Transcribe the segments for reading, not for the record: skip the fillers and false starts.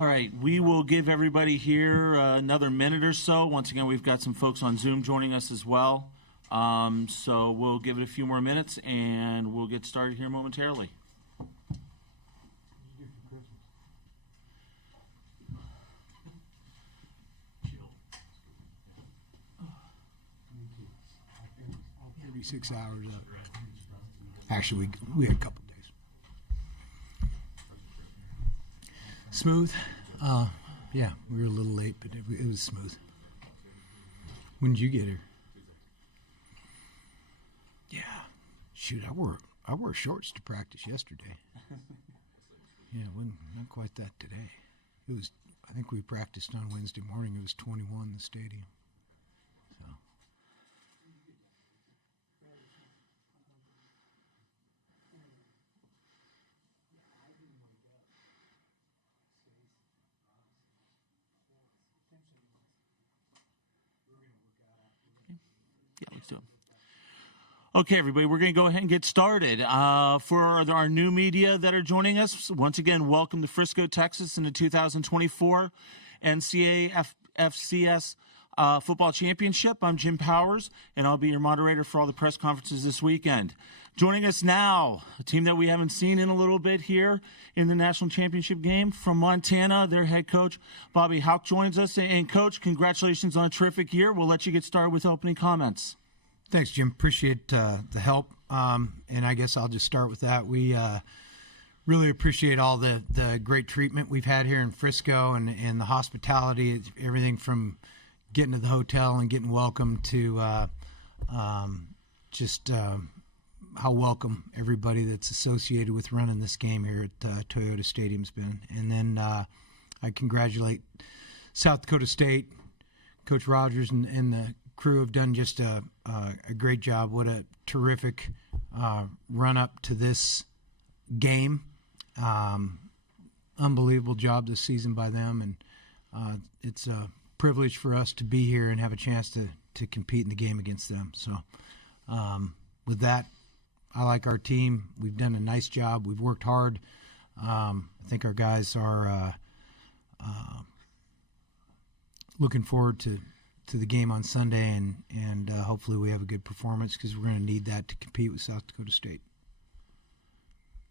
All right, we will give everybody here another minute or so. Once again, we've got some folks on Zoom joining us as well. So we'll give it a few more minutes, and we'll get started here momentarily. All 36 hours up. Actually, we had a couple days. Smooth? Yeah, we were a little late, but it was smooth. When did you get here? Yeah. Shoot, I wore shorts to practice yesterday. Yeah, it wasn't not quite that today. It was. I think we practiced on Wednesday morning. It was 21 in the stadium. So. Yeah, let's do it. Okay, everybody, we're going to go ahead and get started. For our new media that are joining us, once again, welcome to Frisco, Texas in the 2024 NCAA FCS Football Championship. I'm Jim Powers, and I'll be your moderator for all the press conferences this weekend. Joining us now, a team that we haven't seen in a little bit here in the national championship game from Montana. Their head coach, Bobby Houck, joins us. And, Coach, congratulations on a terrific year. We'll let you get started with opening comments. Thanks, Jim. Appreciate the help. And I guess I'll just start with that. We really appreciate all the great treatment we've had here in Frisco and the hospitality, everything from getting to the hotel and getting welcome to just how welcome everybody that's associated with running this game here at Toyota Stadium's been. And then I congratulate South Dakota State, Coach Rogers and the crew have done just a great job. What a terrific run-up to this game. Unbelievable job this season by them, and it's a privilege for us to be here and have a chance to compete in the game against them. So with that, I like our team. We've done a nice job. We've worked hard. I think our guys are looking forward to the game on Sunday, and hopefully we have a good performance because we're going to need that to compete with South Dakota State.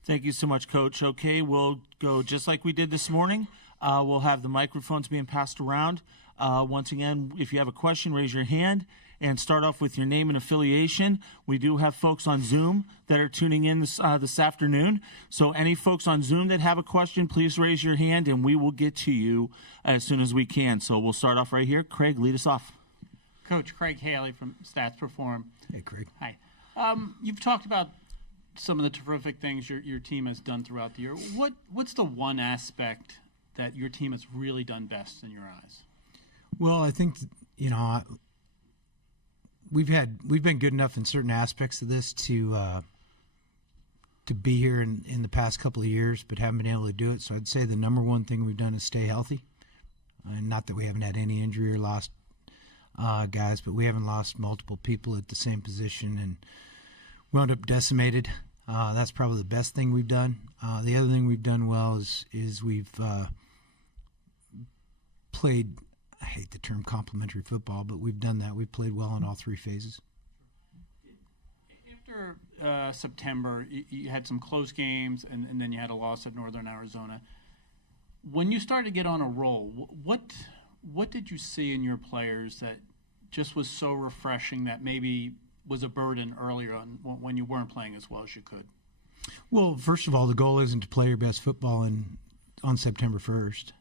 Thank you so much, Coach. Okay, we'll go just like we did this morning. We'll have the microphones being passed around. Once again, if you have a question, raise your hand and start off with your name and affiliation. We do have folks on Zoom that are tuning in this afternoon. So any folks on Zoom that have a question, please raise your hand, and we will get to you as soon as we can. So we'll start off right here. Craig, lead us off. Coach Craig Haley from Stats Perform. Hey, Craig. Hi. You've talked about some of the terrific things your team has done throughout the year. What's the one aspect that your team has really done best in your eyes? Well, I think, we've been good enough in certain aspects of this to be here in the past couple of years, but haven't been able to do it. So I'd say the number one thing we've done is stay healthy. And not that we haven't had any injury or lost guys, but we haven't lost multiple people at the same position and wound up decimated. That's probably the best thing we've done. The other thing we've done well is we've played, I hate the term complementary football, but we've done that. We've played well in all three phases. After September, you had some close games, and then you had a loss at Northern Arizona. When you started to get on a roll, what did you see in your players that just was so refreshing that maybe was a burden earlier on when you weren't playing as well as you could? Well, first of all, the goal isn't to play your best football on September 1st.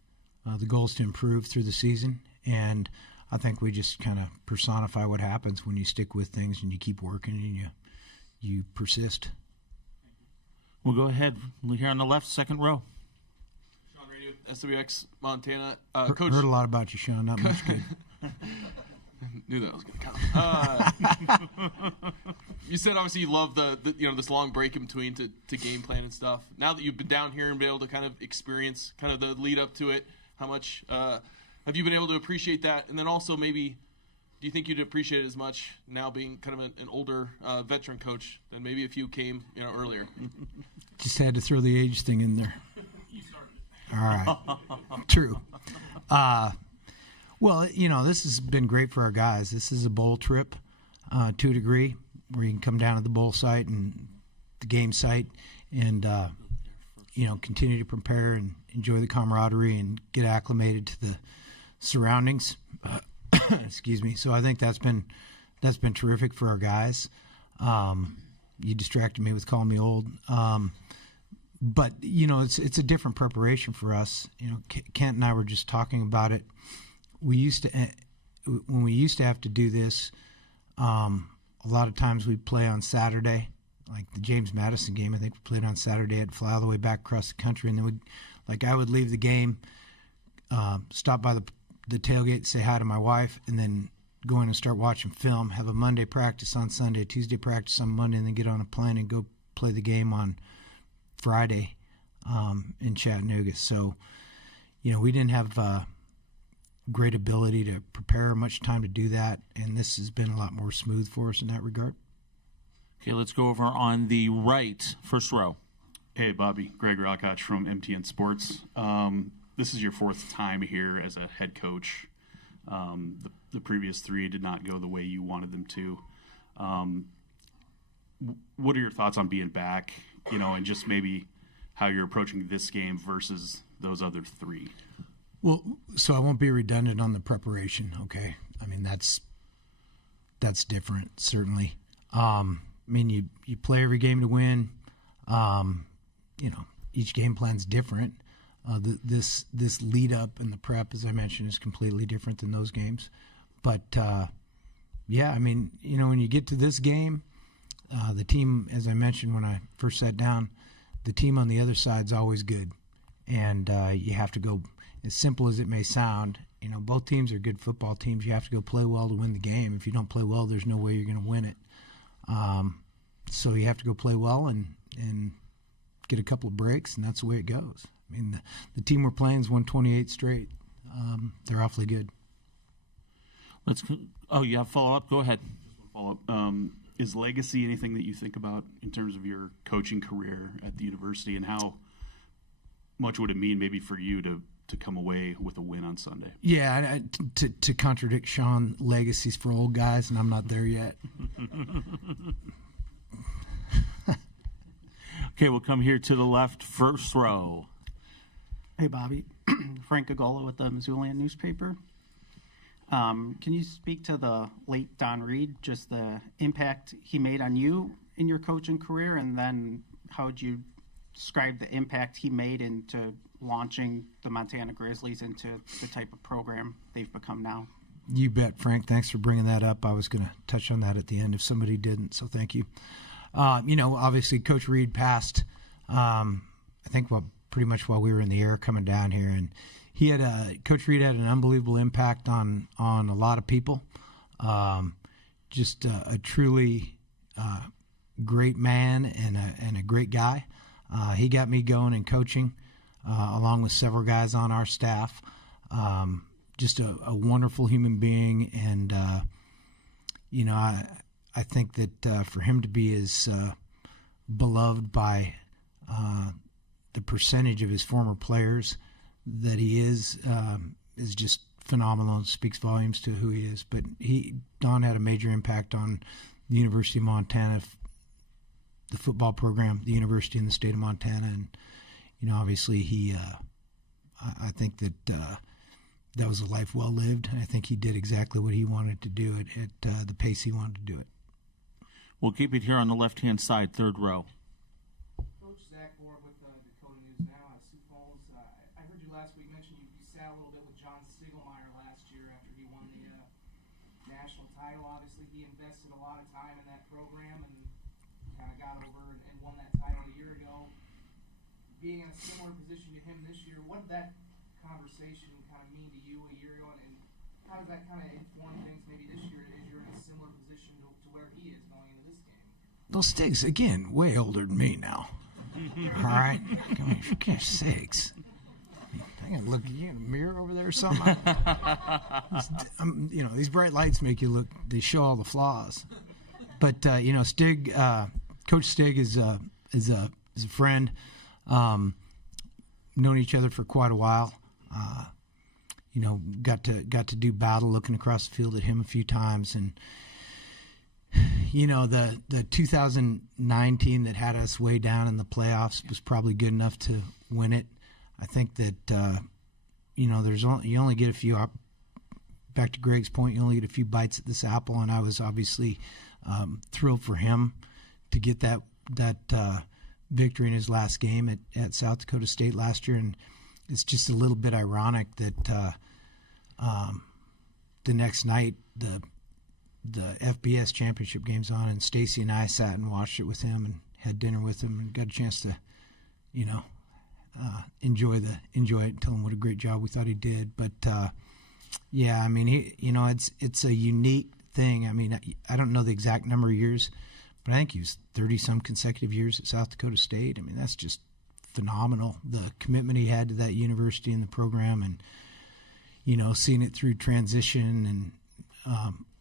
The goal is to improve through the season, and I think we just kind of personify what happens when you stick with things and you keep working and you persist. We'll go ahead. We're here on the left, second row. Sean Radio, SWX Montana. Coach, heard a lot about you, Sean. Not much good. Knew that was going to come. You said obviously you love the this long break in between to game plan and stuff. Now that you've been down here and been able to kind of experience kind of the lead up to it, how much have you been able to appreciate that? And then also maybe, do you think you'd appreciate it as much now being kind of an older veteran coach than maybe if you came earlier? Just had to throw the age thing in there. You started All right. True. Well, this has been great for our guys. This is a bowl trip to a degree where you can come down to the bowl site and the game site and, continue to prepare and enjoy the camaraderie and get acclimated to the surroundings. Excuse me. So I think that's been terrific for our guys. You distracted me with calling me old. But, it's a different preparation for us. Kent and I were just talking about it. When we used to have to do this, a lot of times we'd play on Saturday, like the James Madison game. I think we played on Saturday. I'd fly all the way back across the country, and then I would leave the game, stop by the tailgate, say hi to my wife, and then go in and start watching film, have a Monday practice on Sunday, Tuesday practice on Monday, and then get on a plane and go play the game on Friday in Chattanooga. So, we didn't have great ability to prepare, much time to do that, and this has been a lot more smooth for us in that regard. Okay, let's go over on the right, first row. Hey, Bobby. Greg Rockach from MTN Sports. This is your fourth time here as a head coach. The previous three did not go the way you wanted them to. What are your thoughts on being back, and just maybe how you're approaching this game versus those other three? Well, so I won't be redundant on the preparation, okay? I mean, that's different, certainly. You play every game to win. Each game plan's different. This lead up and the prep, as I mentioned, is completely different than those games. But when you get to this game, the team, as I mentioned when I first sat down, the team on the other side's always good, and you have to go. As simple as it may sound, both teams are good football teams. You have to go play well to win the game. If you don't play well, there's no way you're going to win it. So you have to go play well and get a couple of breaks, and that's the way it goes. I mean, the team we're playing is won 28 straight. They're awfully good. You have a follow-up? Go ahead. Follow-up. Is legacy anything that you think about in terms of your coaching career at the university, and how much would it mean maybe for you to come away with a win on Sunday? Yeah, to contradict Sean, legacy's for old guys, and I'm not there yet. Okay, we'll come here to the left, first row. Hey, Bobby. Frank Agola with the Missoulian newspaper. Can you speak to the late Don Reed, just the impact he made on you in your coaching career, and then how would you describe the impact he made into launching the Montana Grizzlies into the type of program they've become now? You bet, Frank. Thanks for bringing that up. I was going to touch on that at the end if somebody didn't, so thank you. Obviously Coach Reed passed, I think, pretty much while we were in the air coming down here, and Coach Reed had an unbelievable impact on a lot of people. Just a truly great man and a great guy. He got me going in coaching, along with several guys on our staff. Just a wonderful human being, and I think that for him to be as beloved by the percentage of his former players that he is just phenomenal and speaks volumes to who he is. But Don had a major impact on the University of Montana, the football program, the university in the state of Montana, and obviously I think that that was a life well lived. I think he did exactly what he wanted to do at the pace he wanted to do it. We'll keep it here on the left-hand side, third row. Coach Zach Bohr with Dakota News Now at Sioux Falls. I heard you last week mention you sat a little bit with John Stiegelmeier last year after he won the national title. Obviously, he invested a lot of time in that program and kind of got over and won that title a year ago. Being in a similar position to him this year, what did that conversation kind of mean to you a year ago, and how does that kind of inform things maybe this year as you're in a similar position to where he is going into this game? Well, Stig's, again, way older than me now. All right? I mean, for gosh sakes. I gotta look, you in a mirror over there or something? These bright lights make you look, they show all the flaws. But, Stig, Coach Stig is a friend. known each other for quite a while. Got to do battle looking across the field at him a few times, and the 2009 that had us way down in the playoffs was probably good enough to win it. I think that you only get a few. Back to Greg's point, you only get a few bites at this apple, and I was obviously thrilled for him to get that victory in his last game at South Dakota State last year. And it's just a little bit ironic that the next night the FBS championship game's on, and Stacy and I sat and watched it with him and had dinner with him and got a chance to, enjoy it and tell him what a great job we thought he did. But yeah, I mean, it's a unique thing. I mean, I don't know the exact number of years, but I think he was 30-some consecutive years at South Dakota State. I mean, that's just phenomenal, the commitment he had to that university and the program, and, seeing it through transition and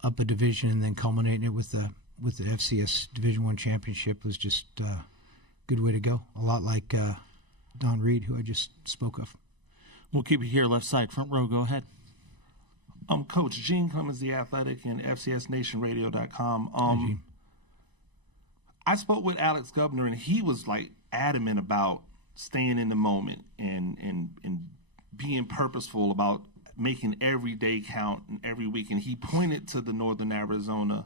up a division and then culminating it with the FCS Division I championship was just a good way to go. A lot like Don Reed, who I just spoke of. We'll keep it here, left side, front row. Go ahead. Coach Gene Clemens, The Athletic, and FCSNationRadio.com. Hi, Gene. I spoke with Alex Gubner, and he was like adamant about staying in the moment and being purposeful about making every day count and every week. And he pointed to the Northern Arizona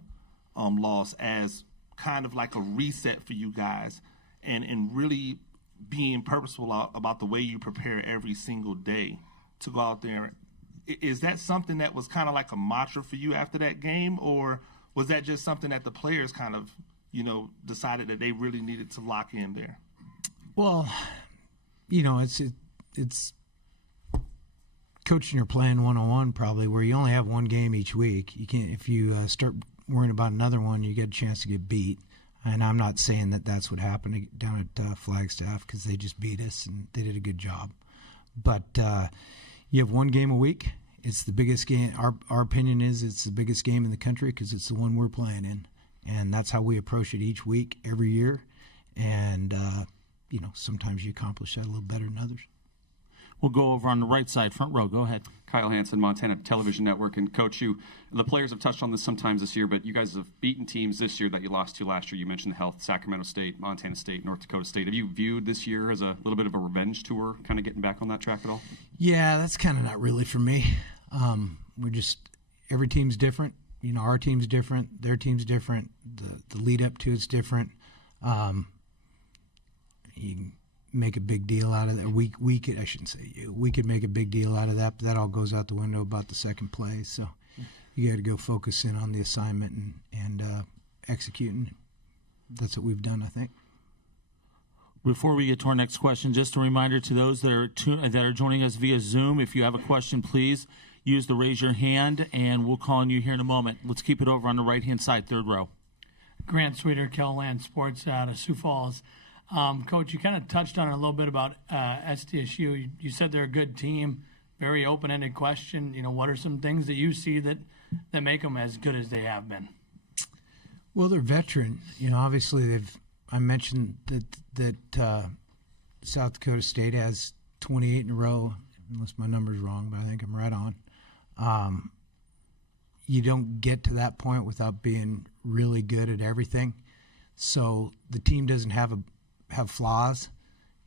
loss as kind of like a reset for you guys, and really being purposeful about the way you prepare every single day to go out there. Is that something that was kind of like a mantra for you after that game, or was that just something that the players kind of, decided that they really needed to lock in there? Well, it's coaching or playing one-on-one probably, where you only have one game each week. You can't, if you start worrying about another one, you get a chance to get beat. And I'm not saying that that's what happened down at Flagstaff, because they just beat us and they did a good job. But you have one game a week. It's the biggest game. Our opinion is it's the biggest game in the country because it's the one we're playing in. And that's how we approach it each week, every year. And, sometimes you accomplish that a little better than others. We'll go over on the right side, front row. Go ahead. Kyle Hansen, Montana Television Network. And Coach, the players have touched on this sometimes this year, but you guys have beaten teams this year that you lost to last year. You mentioned the health, Sacramento State, Montana State, North Dakota State. Have you viewed this year as a little bit of a revenge tour, kind of getting back on that track at all? Yeah, that's kind of not really for me. Every team's different. Our team's different. Their team's different. The lead up to it's different. You can make a big deal out of that. We could make a big deal out of that, but that all goes out the window about the second play. So you got to go focus in on the assignment and executing. That's what we've done, I think. Before we get to our next question, just a reminder to those that are joining us via Zoom, if you have a question, please use the raise your hand, and we'll call on you here in a moment. Let's keep it over on the right-hand side, third row. Grant Sweeter, Kelland Sports out of Sioux Falls. Coach, you kind of touched on it a little bit about SDSU. You said they're a good team. Very open-ended question. What are some things that you see that make them as good as they have been? Well, they're veteran. Obviously I mentioned that South Dakota State has 28 in a row, unless my number's wrong, but I think I'm right on. You don't get to that point without being really good at everything. So the team doesn't have flaws.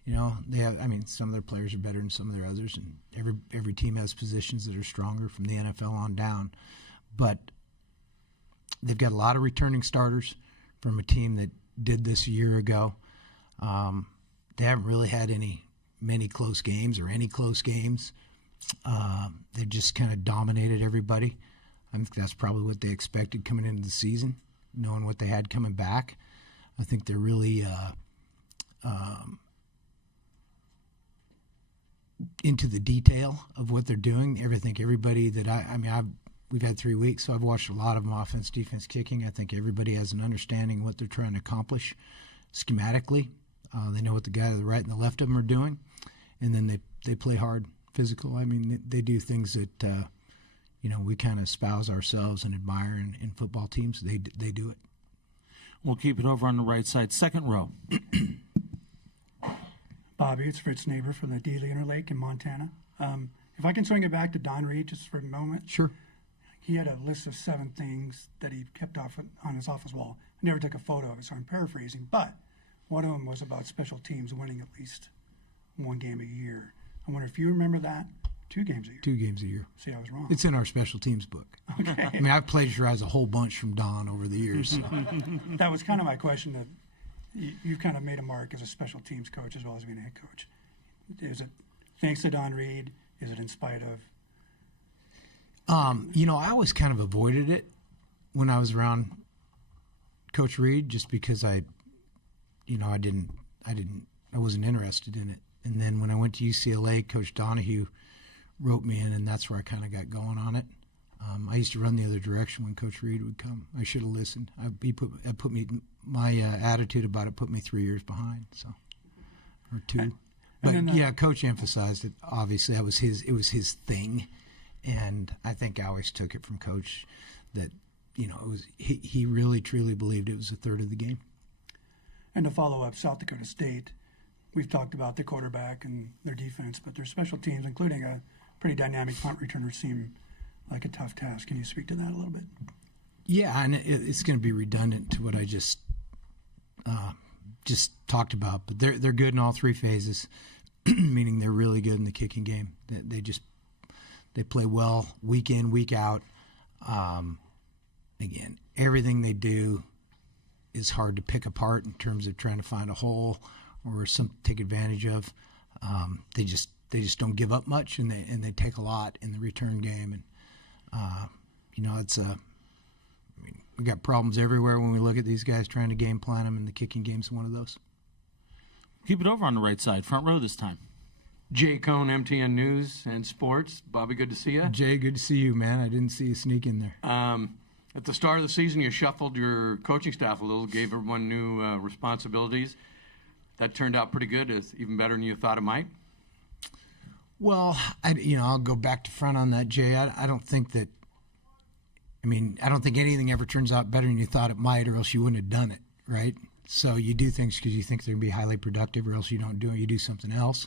They have. Some of their players are better than some of their others, and every team has positions that are stronger from the NFL on down. But they've got a lot of returning starters from a team that did this a year ago. They haven't really had many close games or any close games. They just kind of dominated everybody. I think that's probably what they expected coming into the season, knowing what they had coming back. I think they're really into the detail of what they're doing. Everybody that we've had 3 weeks, so I've watched a lot of them, offense, defense, kicking. I think everybody has an understanding of what they're trying to accomplish schematically. They know what the guy to the right and the left of them are doing, and then they play hard, physical. They do things that we kind of espouse ourselves and admire in football teams. They do it. We'll keep it over on the right side, second row. Bobby, it's Fritz Neighbor from the Dealey Interlake in Montana. If I can swing it back to Don Reed just for a moment. Sure. He had a list of 7 things that he kept off on his office wall. I never took a photo of it, so I'm paraphrasing. But one of them was about special teams winning at least 1 game a year. I wonder if you remember that. 2 games a year. 2 games a year. See, I was wrong. It's in our special teams book. Okay. I mean, I've plagiarized a whole bunch from Don over the years. So. That was kind of my question. That you've kind of made a mark as a special teams coach as well as being a head coach. Is it thanks to Don Reed? Is it in spite of? I always kind of avoided it when I was around Coach Reed, just because I wasn't interested in it. And then when I went to UCLA, Coach Donahue wrote me in, and that's where I kind of got going on it. I used to run the other direction when Coach Reed would come. I should have listened. My attitude about it put me 3 years behind, or 2. But Coach emphasized it. Obviously, it was his thing, and I think I always took it from Coach that it was he really truly believed it was a third of the game. And to follow up, South Dakota State, we've talked about the quarterback and their defense, but their special teams, including a pretty dynamic punt returner, seem like a tough task. Can you speak to that a little bit? Yeah, and it's going to be redundant to what I just talked about, but they're good in all 3 phases, meaning they're really good in the kicking game. They play well week in, week out. Again, everything they do is hard to pick apart in terms of trying to find a hole or take advantage of. They just don't give up much, and they take a lot in the return game. And we got problems everywhere when we look at these guys trying to game plan them, and the kicking game's one of those. Keep it over on the right side, front row this time. Jay Cohn, MTN News and Sports. Bobby, good to see you. Jay, good to see you, man. I didn't see you sneak in there. At the start of the season, you shuffled your coaching staff a little, gave everyone new responsibilities. That turned out pretty good. It's even better than you thought it might. Well, I'll go back to front on that, Jay. I don't think anything ever turns out better than you thought it might, or else you wouldn't have done it, right? So you do things because you think they're going to be highly productive, or else you don't do it. You do something else.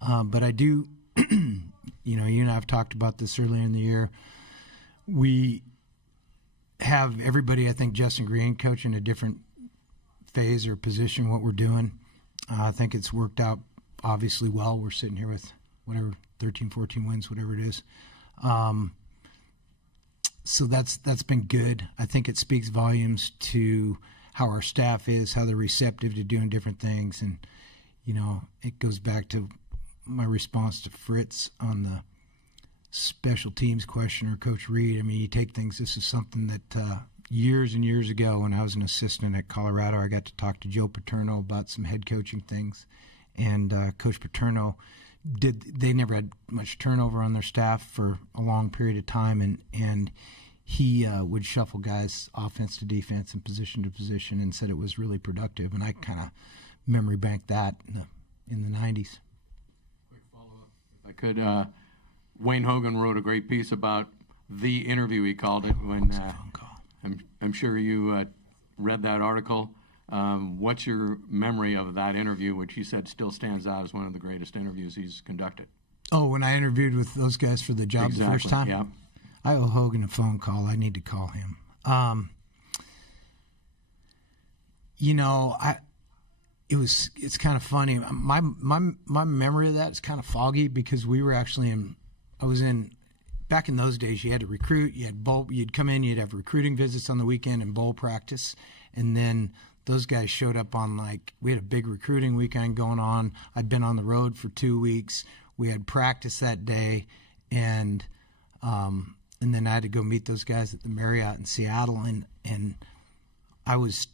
But I do, you and I have talked about this earlier in the year. We have everybody, I think, Justin Green coaching a different phase or position, what we're doing. I think it's worked out obviously well. We're sitting here with 13, 14 wins, whatever it is. So that's been good. I think it speaks volumes to how our staff is, how they're receptive to doing different things. And, it goes back to my response to Fritz on the special teams question, or Coach Reed. I mean, you take things, this is something that years and years ago when I was an assistant at Colorado, I got to talk to Joe Paterno about some head coaching things. And Coach Paterno they never had much turnover on their staff for a long period of time, and he would shuffle guys offense to defense and position to position, and said it was really productive. And I kind of memory banked that in the 90s. Quick follow-up, if I could. Wayne Hogan wrote a great piece about the interview, he called it, when I'm sure you read that article. What's your memory of that interview, which he said still stands out as one of the greatest interviews he's conducted? Oh, when I interviewed with those guys for the job the first time? Yeah. I owe Hogan a phone call. I need to call him. It's kind of funny. My memory of that is kind of foggy because we were actually back in those days, you had to recruit, you'd come in, you'd have recruiting visits on the weekend and bowl practice, and then those guys showed up on, we had a big recruiting weekend going on. I'd been on the road for 2 weeks. We had practice that day, and then I had to go meet those guys at the Marriott in Seattle, and I was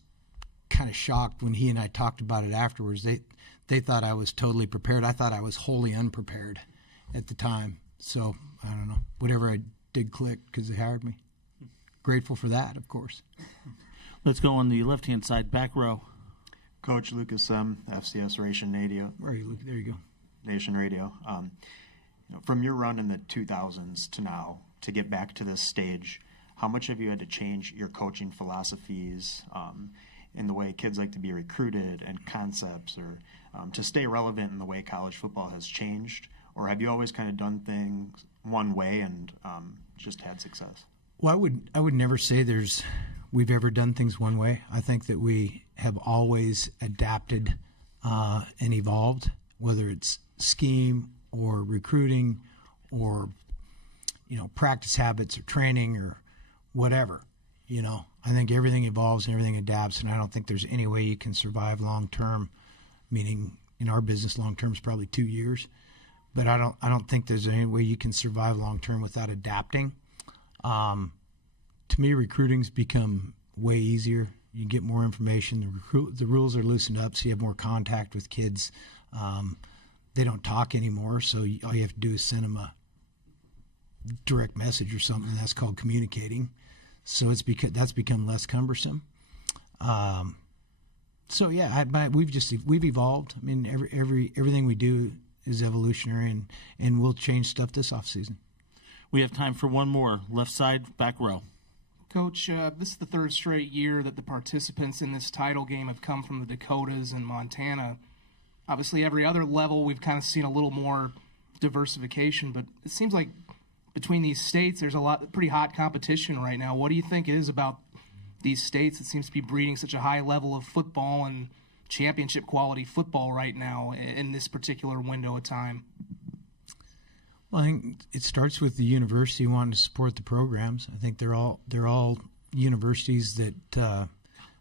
kind of shocked when he and I talked about it afterwards. They thought I was totally prepared. I thought I was wholly unprepared at the time. So, I don't know. Whatever I did clicked because they hired me. Grateful for that, of course. Let's go on the left-hand side, back row. Coach Lucas FCS Nation Radio. Where are you, Luke? There you go. Nation Radio. From your run in the 2000s to now, to get back to this stage, how much have you had to change your coaching philosophies? in the way kids like to be recruited and concepts, or to stay relevant in the way college football has changed? Or have you always kind of done things one way and just had success? Well, I would never say we've ever done things one way. I think that we have always adapted and evolved, whether it's scheme or recruiting or practice habits or training or whatever. I think everything evolves and everything adapts, and I don't think there's any way you can survive long term. Meaning, in our business, long term is probably 2 years, but I don't think there's any way you can survive long term without adapting. To me, recruiting's become way easier. You get more information. The rules are loosened up, so you have more contact with kids. They don't talk anymore, so all you have to do is send them a direct message or something. That's called communicating. So that's become less cumbersome. We've evolved. I mean, everything we do is evolutionary, and we'll change stuff this offseason. We have time for one more. Left side, back row. Coach, this is the third straight year that the participants in this title game have come from the Dakotas and Montana. Obviously, every other level we've kind of seen a little more diversification, but it seems like between these states there's pretty hot competition right now. What do you think it is about these states that seems to be breeding such a high level of football and championship quality football right now in this particular window of time? Well, I think it starts with the university wanting to support the programs. I think they're all universities that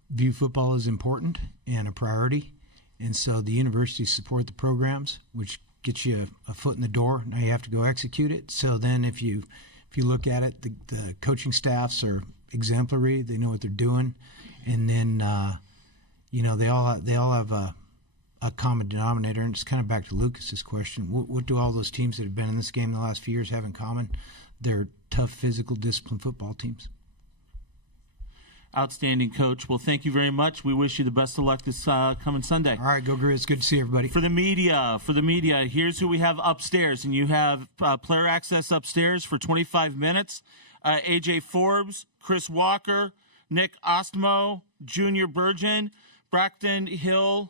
view football as important and a priority, and so the universities support the programs, which gets you a foot in the door. Now you have to go execute it. So then, if you look at it, the coaching staffs are exemplary. They know what they're doing, and then they all have a common denominator, and it's kind of back to Lucas's question. What do all those teams that have been in this game the last few years have in common? They're tough, physical, disciplined football teams. Outstanding, Coach. Well, thank you very much. We wish you the best of luck this coming Sunday. All right, go Grizz. Good to see everybody. For the media, here's who we have upstairs, and you have player access upstairs for 25 minutes. AJ Forbes, Chris Walker, Nick Ostmo, Junior Burgeon, Braxton Hill,